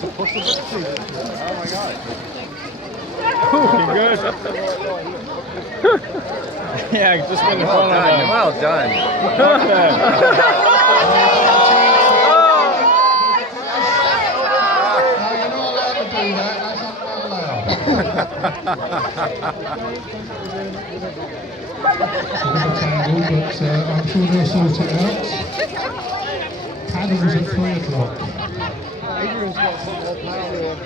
It's a possibility. Oh my god. Looking good. Yeah, just been in front of them. Well done. Tangle, but I'm sure they'll sort it out. Paddles at 3 o'clock. Adrian's got some more power here.